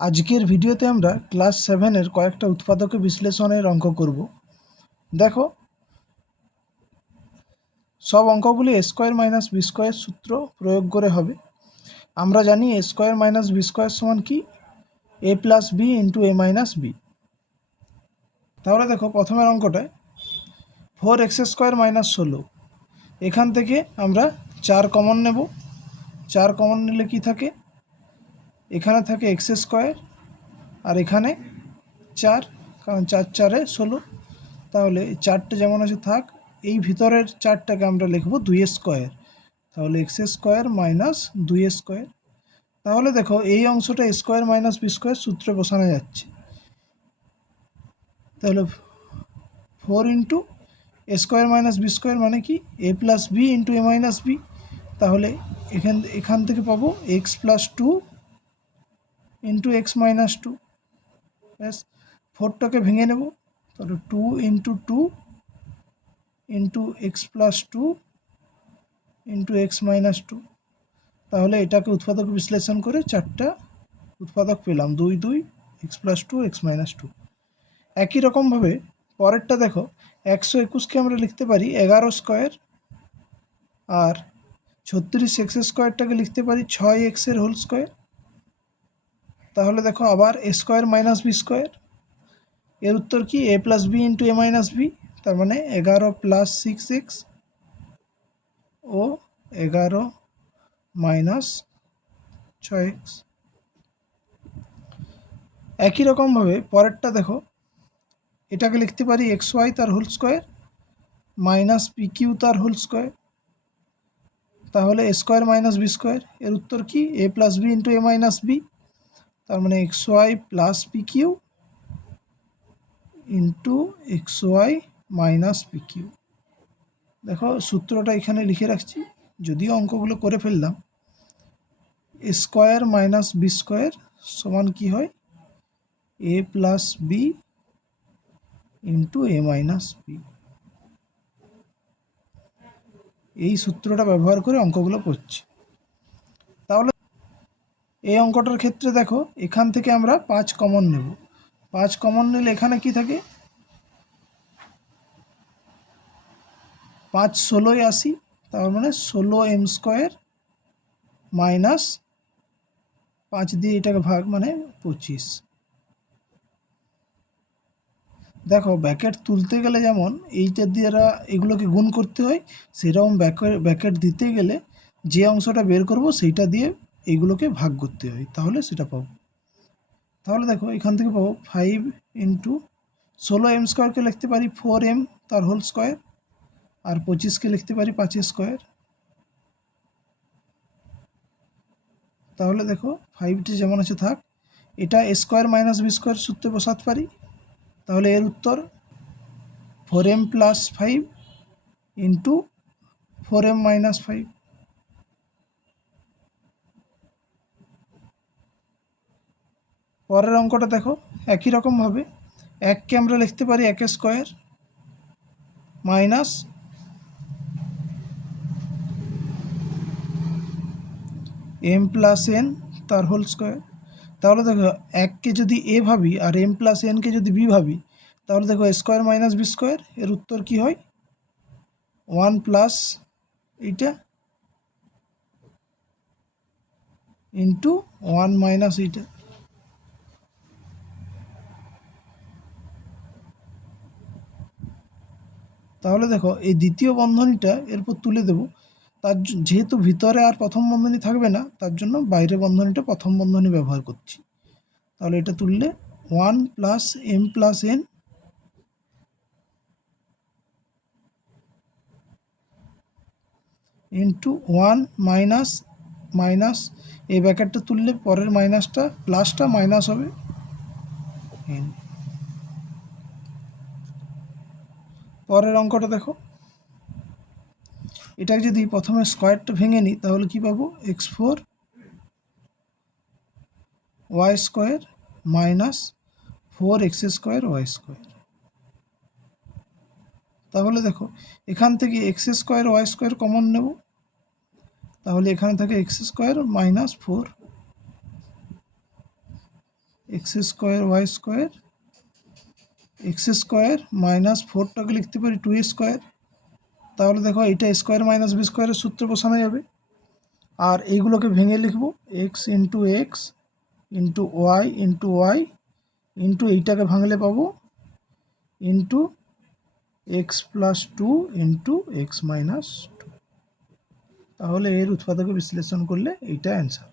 আজকের ভিডিওতে আমরা ক্লাস 7-এর কয়েকটা উৎপাদক বিশ্লেষণের অঙ্ক করব। দেখো, সব অঙ্কগুলি a square minus B square সূত্র প্রয়োগ করে হবে। আমরা জানি a square minus B square সমান কি, a plus B into a minus B. তাহলে দেখো, প্রথমের অঙ্কটায় 4x স্কয়ার মাইনাস 16, এখান থেকে আমরা 4 কমন নেব। 4 কমন নিলে কি থাকে, এখানে থাকে এক্স স্কয়ার আর এখানে 4, কারণ 4 4 16। তাহলে 4টে যেমন আছে থাক, এই ভিতরের 4টাকে আমরা লিখব 2 স্কয়ার। তাহলে এক্স স্কয়ার মাইনাস 2 স্কয়ার। তাহলে দেখো, এই অংশটা স্কয়ার মাইনাস বি স্কয়ার সূত্রে বসানো যাচ্ছে। তাহলে 4 ইন্টু এ স্কয়ার মাইনাস বি স্কয়ার মানে কি, A plus B into A minus B. তাহলে এখান থেকে পাবো x plus 2 into x minus 2। ব্যাস, 4টাকে ভেঙে নেব। তাহলে 2 into 2 into x plus 2 into x minus 2। তাহলে এটাকে উৎপাদক বিশ্লেষণ করে 4টা উৎপাদক পেলাম, 2 2 এক্স প্লাস 2 এক্স মাইনাস 2। একই রকমভাবে পরেরটা দেখো, 121কে আমরা লিখতে পারি 11 স্কয়ার, আর 36 এক্স স্কয়ারটাকে লিখতে পারি 6 এক্সের হোল স্কয়ার। তাহলে দেখো, আবার এ স্কয়ার মাইনাস বি স্কয়ার, এর উত্তর কি, A plus B into A minus B. তার মানে 11 প্লাস 6x ও 11 মাইনাস 6x। একই রকমভাবে পরেরটা দেখো, এটাকে লিখতে পারি এক্স ওয়াই তার whole square minus P Q তার হোল স্কয়ার। তাহলে A square minus B square, এর উত্তর কি, A plus B into A minus B. তার মানে X Y plus P Q into X Y minus P Q. দেখো, সূত্রটা এখানে লিখে রাখছি, যদিও অঙ্কগুলো করে ফেললাম। A square minus B square সমান কি হয়, A plus B into A minus B. এই সূত্রটা ব্যবহার করে অঙ্কগুলো করছি। তাহলে এই অঙ্কটার ক্ষেত্রে দেখো, এখান থেকে আমরা 5 কমন নেব। 5 কমন নিলে এখানে কি থাকে, 5 16 80। তার মানে 16m স্কয়ার মাইনাস 5 দিয়ে এটাকে ভাগ, মানে 25। দেখো, ব্যাকেট তুলতে গেলে যেমন এইটা দিয়ে এগুলোকে গুণ করতে হয়, সেরকম ব্যাকেট দিতে গেলে যে অংশটা বের করব সেইটা দিয়ে এইগুলোকে ভাগ করতে হয়, তাহলে সেটা পাবো। তাহলে দেখো, এখান থেকে পাবো 5 ইন্টু 16m স্কয়ারকে লিখতে পারি 4m তার হোল স্কয়ার, আর 25কে লিখতে পারি 5 স্কয়ার। তাহলে দেখো, 5টি যেমন আছে থাক, এটা এ স্কয়ার মাইনাস বি স্কয়ার সূত্রে বসাতে পারি। তাহলে এর উত্তর 4m plus 5 into 4m minus 5। পরের অঙ্কটা দেখো, একই রকমভাবে 1কে আমরা লিখতে পারি 1 square minus m plus n তার হোল স্কয়ার। তাহলে দেখো, 1কে যদি a ভাবি আর m প্লাস nকে যদি b ভাবি, তাহলে দেখো স্কয়ার মাইনাস বি স্কয়ার, এর উত্তর কি হয়, 1 প্লাস এইটা ইন্টু 1 মাইনাস এইটা। তাহলে দেখো, এই দ্বিতীয় বন্ধনীটা এরপর তুলে দেব। যেহেতু ভিতরে আর প্রথম বন্ধনী থাকবে না, তার জন্য বাইরের বন্ধনীটা প্রথম বন্ধনী ব্যবহার করছি। তাহলে এটা তুললে 1 plus m plus n into 1 minus minus, এই ব্র্যাকেটটা তুললে পরের মাইনাসটা প্লাসটা মাইনাস হবে n। পরের অঙ্কটা দেখো, এটাকে যদি প্রথমে স্কয়ারটা ভেঙে নিই, তাহলে কি পাবো, x4 y square minus 4x square y square. তাহলে দেখো, এখান থেকে x square y square common নেব। তাহলে এখানে থাকে x square minus 4। X square y square, x square minus 4টাকে লিখতে পারি 2 স্কোয়ার। তাহলে দেখো এটা স্কোয়ার মাইনাস বি স্কোয়ারের সূত্রে বসানো যাবে। আর এইগুলোকে ভেঙে লিখব এক্স ইন্টু ওয়াই ইন্টু এইটাকে ভাঙলে পাবো into x plus 2 into x minus 2। তাহলে এর উৎপাদকে বিশ্লেষণ করলে এইটা অ্যান্সার।